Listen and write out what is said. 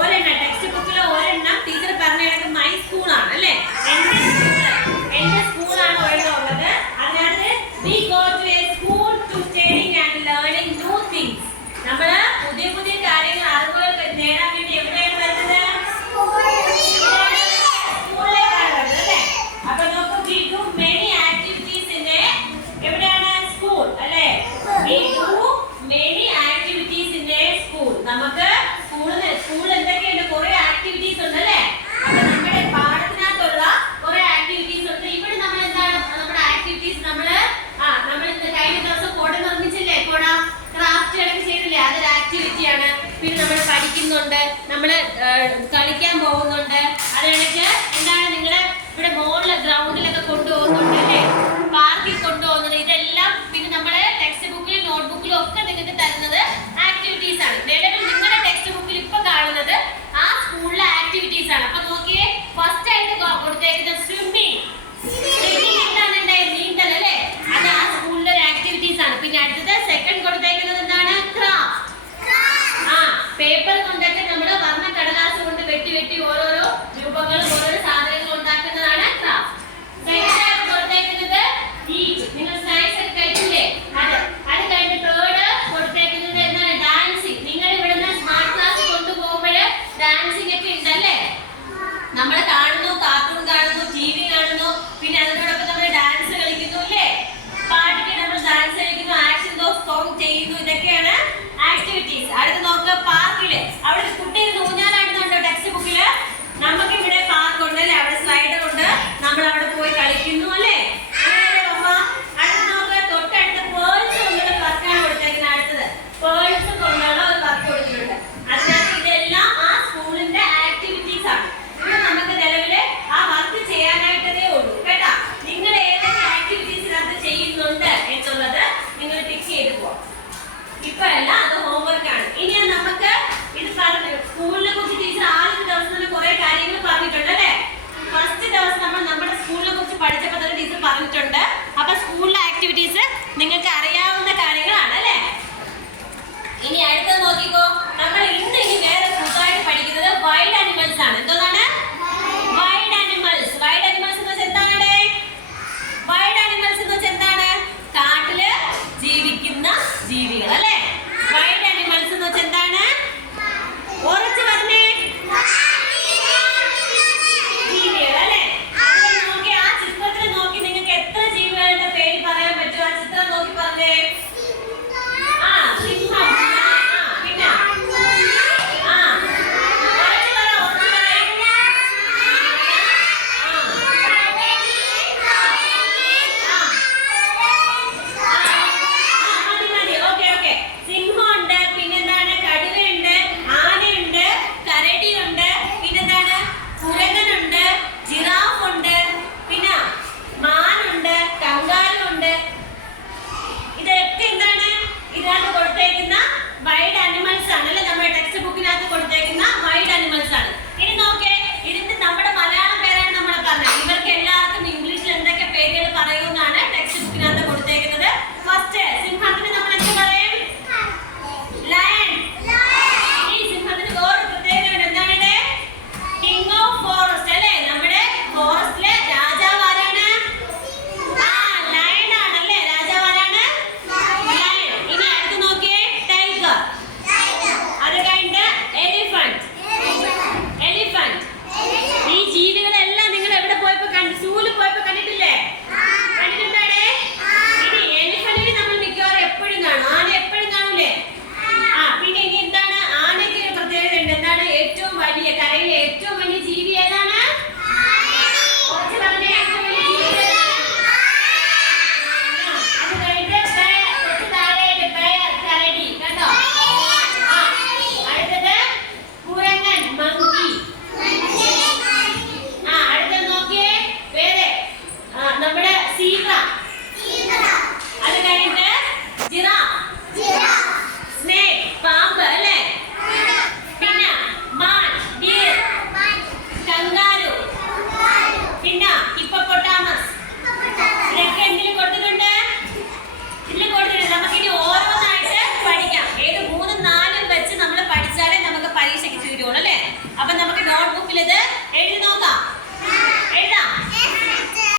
ഒരെണ്ണം ടെക്സ്റ്റ് ബുക്കിൽ ഒരെണ്ണം ടീച്ചർ പറഞ്ഞ മൈ സ്കൂളാണ് അല്ലേ? എന്റെ സ്കൂളാണ് ഒരെണ്ണം ഉള്ളത്. അതിനകത്ത് we go to a school to studying and learning new things. നമ്മള് പുതിയ പുതിയ കാര്യങ്ങൾ അറിവുകൾ നേടാൻ വേണ്ടി എവിടെയാണ് വരുന്നത്? സ്കൂളിലേക്കാണ് വരുന്നത് അല്ലേ? അപ്പൊ നോക്കൂ, we do many activities in a എവിടെയാണ്? സ്കൂൾ അല്ലേ? we do many activities in a school. നമുക്ക് സ്കൂൾ എന്തൊക്കെയുണ്ട്? കുറെ ആക്ടിവിറ്റീസ് ഉണ്ട് അല്ലേ? അപ്പൊ നമ്മുടെ പാഠത്തിനകത്തുള്ള കുറെ ആക്ടിവിറ്റീസ് ഉണ്ട്. ഇവിടെ നമ്മൾ എന്താണ് നമ്മുടെ ആക്ടിവിറ്റീസ്? നമ്മൾ ഇന്ന് കഴിഞ്ഞ ദിവസം കുട നിർമ്മിച്ചില്ലേ? കുട ക്രാഫ്റ്റ് ഒക്കെ ചെയ്തില്ലേ? അതൊരു ആക്ടിവിറ്റിയാണ്. പിന്നെ നമ്മൾ പഠിക്കുന്നുണ്ട്, നമ്മൾ കളിക്കാൻ പോകുന്നുണ്ട്. അതിനിടയ്ക്ക് എന്താണ് നിങ്ങളെ ഇവിടെ മോളിലെ ഗ്രൗണ്ടിലൊക്കെ കൊണ്ടുപോകുന്നുണ്ട് അല്ലേ? പാർക്കിൽ കൊണ്ടുപോകുന്നത്. ഇതെല്ലാം പിന്നെ നമ്മുടെ ടെക്സ്റ്റ് ബുക്കിലും നോട്ട് ബുക്കിലും ഒക്കെ നിങ്ങൾക്ക് തരുന്നത് ആക്ടിവിറ്റീസ് ആണ്. നിലവിൽ നിങ്ങളുടെ ടെക്സ്റ്റ് ബുക്കിൽ ഇപ്പൊ കാണുന്നത് ആ സ്കൂളിലെ ആക്ടിവിറ്റീസ് ആണ്. അപ്പൊ നോക്കിയേ, ഫസ്റ്റ് ആയിട്ട് കൊടുത്തേക്കുന്നത് സ്വിമ്മിങ്. എന്താണ് നീന്തൽ അല്ലേ? അത് ആ സ്കൂളിലെ ഒരു ആക്ടിവിറ്റീസ് ആണ്. പിന്നെ അടുത്തത് സെക്കൻഡ് കൊടുത്തേക്കുന്നത് എന്താണ്? ക്രാഫ്റ്റ്. പേപ്പർ കൊണ്ടൊക്കെ നമ്മൾ വർണ്ണ കടലാസ് കൊണ്ട് വെട്ടി വെട്ടി ഓരോരോ രൂപങ്ങളും ഓരോരോ സാധനങ്ങൾ ഉണ്ടാക്കുന്നതാണ് ക്രാഫ്റ്റ്. സെക്കൻഡ് ആയിട്ട് കൊടുത്തേക്കുന്നത് ഈറ്റ്. നിങ്ങൾ സ്നാക്സ് ഒക്കെ കഴിച്ചില്ലേ? അത് കഴിഞ്ഞ് തേർഡ് കൊടുത്തേക്കുന്നത് എന്താണ്? ഡാൻസിങ്. നിങ്ങൾ ഇവിടുന്ന് സ്മാർട്ട് ക്ലാസ് കൊണ്ടുപോകുമ്പോൾ ഡാൻസിങ് ഒക്കെ ഉണ്ടല്ലേ? നമ്മൾ കാണുന്നു, കാർട്ടൂൺ കാണുന്നു, TV കാണുന്നു, പിന്നെ അതിനോടൊപ്പം നമ്മൾ ഡാൻസ് കളിക്കുന്നു അല്ലേ? പാട്ടിന് നമ്മൾ ഡാൻസ് കളിക്കുന്നു, ആക്ഷൻ സോങ് ചെയ്യുന്നു. ഇതൊക്കെയാണ് ആക്ടിവിറ്റീസ്. അടുത്ത് നോക്കുക, പാർക്കില് അവിടെ കുട്ടികൾ ഊഞ്ഞാലാടുന്നുണ്ടോ? ടെക്സ്റ്റ് ബുക്കില് നമുക്ക് ഇവിടെ പാർക്ക് ഉണ്ട് അല്ലേ? അവിടെ സ്ലൈഡർ ഉണ്ട്, നമ്മൾ അവിടെ പോയി കളിക്കുന്നു അല്ലേ? അടുത്ത് നോക്കുക, തൊട്ടടുത്ത് പേൾസ് കൊണ്ടുള്ള വർക്കാണ് കൊടുത്തേക്കുന്നത്. അടുത്തത് പേൾസ് കൊണ്ടുള്ള ഒരു വർക്ക് കൊടുത്തിട്ടുണ്ട്. അതിനകത്ത് ഇതെല്ലാം ആ സ്കൂളിന്റെ ആക്ടിവിറ്റീസ് ആണ്. ഇവിടെ നമുക്ക് നിലവില് ആ വർക്ക് ചെയ്യാനായിട്ടേ ഉള്ളൂ കേട്ടാ. നിങ്ങൾ ഏതൊക്കെ ആക്ടിവിറ്റീസിനകത്ത് ചെയ്യുന്നുണ്ട് എന്നുള്ളത് നിങ്ങൾ ടിക്ക് ചെയ്ത് പോവാം. ഇപ്പൊ അല്ല, അത് ഹോംവർക്ക് ആണ്. ഇനി നമുക്ക് ഇത് പറഞ്ഞു സ്കൂളിനെ കുറിച്ച് ടീച്ചർ ആദ്യത്തെ ദിവസം തന്നെ കുറെ കാര്യങ്ങൾ പറഞ്ഞിട്ടുണ്ട് അല്ലേ? ഫസ്റ്റ് ദിവസം നമ്മൾ നമ്മുടെ സ്കൂളിനെ കുറിച്ച് പഠിച്ചപ്പോൾ തന്നെ ടീച്ചർ പറഞ്ഞിട്ടുണ്ട്. അപ്പൊ സ്കൂളിലെ ആക്ടിവിറ്റീസ് നിങ്ങൾക്ക് അറിയാവുന്ന കാര്യങ്ങളാണ് അല്ലേ? ഇനി അടുത്തത് നോക്കിക്കോ, നമ്മൾ ഇനി വേറെ പുതുതായിട്ട് പഠിക്കുന്നത് വൈൽഡ് ആനിമൽസ് ആണ്. എന്താണ് വൈൽഡ് ആനിമൽസ്? വൈൽഡ് ആനിമൽസ് എന്ന് വെച്ചാൽ എന്താണ്? വൈൽഡ് ആനിമൽസ് എന്ന് വെച്ചാൽ എന്താണ്? കാട്ടില് ജീവിക്കുന്ന ജീവികൾ അല്ലേ? വൈൽഡ് ആനിമൽസ് എന്ന് വെച്ചാൽ എന്താണ്? ഉറച്ചു പറഞ്ഞേ. ജീവികൾ അല്ലേ? നോക്കി ആ ചിത്രത്തിൽ നോക്കി നിങ്ങൾക്ക് എത്ര ജീവികളുടെ പേര് പറയാൻ പറ്റും? ആ ചിത്രം നോക്കി പറഞ്ഞേ. സിംഹം. പിന്നെ സിംഹമുണ്ട്, പിന്നെന്താണ്? കടുവയുണ്ട്, ആനയുണ്ട്, കരടിയുണ്ട്, പിന്നെന്താണ്? കുരങ്ങനുണ്ട്, ജിറാഫ് ഉണ്ട്, പിന്നെ മാനുണ്ട്, കങ്കാരുണ്ട്. ഇതൊക്കെ എന്താണ്? ഇതിനകത്ത് കൊടുത്തേക്കുന്ന വൈൽഡ് ആനിമൽസ് ആണ് അല്ലെ? നമ്മുടെ ടെക്സ്റ്റ് ബുക്കിനകത്ത് കൊടുത്തേക്കുന്ന വൈൽഡ് ആനിമൽസ് ആണ്. ഇനി നോക്കേ, ഇതിന്റെ നമ്മുടെ മലയാളം പേരാണ് നമ്മൾ പറഞ്ഞത്. ഇവർക്ക് എല്ലാവർക്കും ഇംഗ്ലീഷിൽ എന്തൊക്കെ പേരുകൾ പറയുമെന്നാണ് ടെക്സ്റ്റ് ബുക്കിനകത്ത് കൊടുത്തേക്കുന്നത്. ഫസ്റ്റ് സിംഹത്തിന് നമ്മൾ എന്ത് പറയും? ലയൺ. ഈ സിംഹത്തിന് വേറൊരു പ്രത്യേകത ഉണ്ട്. എന്താണ്? കിങ് ഓഫ് ഫോറസ്റ്റ് അല്ലേ? നമ്മുടെ ഫോറസ്റ്റിലെ രാജാവ് ആരാണ്? ലയൺ ആണല്ലേ? രാജാവ് ആരാണ്? ലയൺ. ഇനി അടുത്ത് നോക്കിയേ, ടൈഗർ. അത് കഴിഞ്ഞിട്ട് എലിഫന്റ്. എലിഫന്റ്. ഈ ജീവികളെല്ലാം നിങ്ങൾ എവിടെ പോയപ്പോ കണ്ടു? സൂല് പോയപ്പോ കണ്ടിട്ടില്ലേ? കണ്ടിട്ടുണ്ടാടേ? ഇനി എലിഫന്റിനെ നമ്മൾ മിക്കവാറും എപ്പോഴും കാണും. ആന എപ്പോഴും കാണൂലേ? പിന്നെ ഇനി എന്താണ്? ആനയ്ക്ക് ഒരു പ്രത്യേകത ഉണ്ട്. എന്താണ്? ഏറ്റവും വലിയ കരയിലെ ഏറ്റവും വലിയ ജീവി ഏതാണ്? കുറച്ച് പറഞ്ഞേ, ഏറ്റവും വലിയ ജീവി ഏതാണ്? അത് കഴിഞ്ഞിട്ട് തൊട്ട് താഴെയായിട്ട് കരടി കണ്ടോ? അടുത്തത് കുരങ്ങൻ, മങ്കി. അടുത്തത് നോക്കിയേ, വേറെ നമ്മുടെ സീബ്ര. അത് കഴിഞ്ഞിട്ട് ജിറാഫ്, സ്നേക്, പാമ്പ് അല്ലേ? പിന്നെ മാൻ, ഡിയർ, കങ്കാരു, പിന്നെ ഹിപ്പോപ്പൊട്ടാമസ്. ഇതൊക്കെ എന്തിൽ കൊടുത്തിട്ടുണ്ട്? ഇതിൽ കൊടുത്തിട്ടുണ്ട്. നമുക്കിനി ഓരോന്നായിട്ട് പഠിക്കാം. ഏത് 3-4 വെച്ച് നമ്മൾ പഠിച്ചാലേ നമുക്ക് പരീക്ഷയ്ക്ക് തീരുള്ളൂ അല്ലേ? അപ്പൊ നമുക്ക്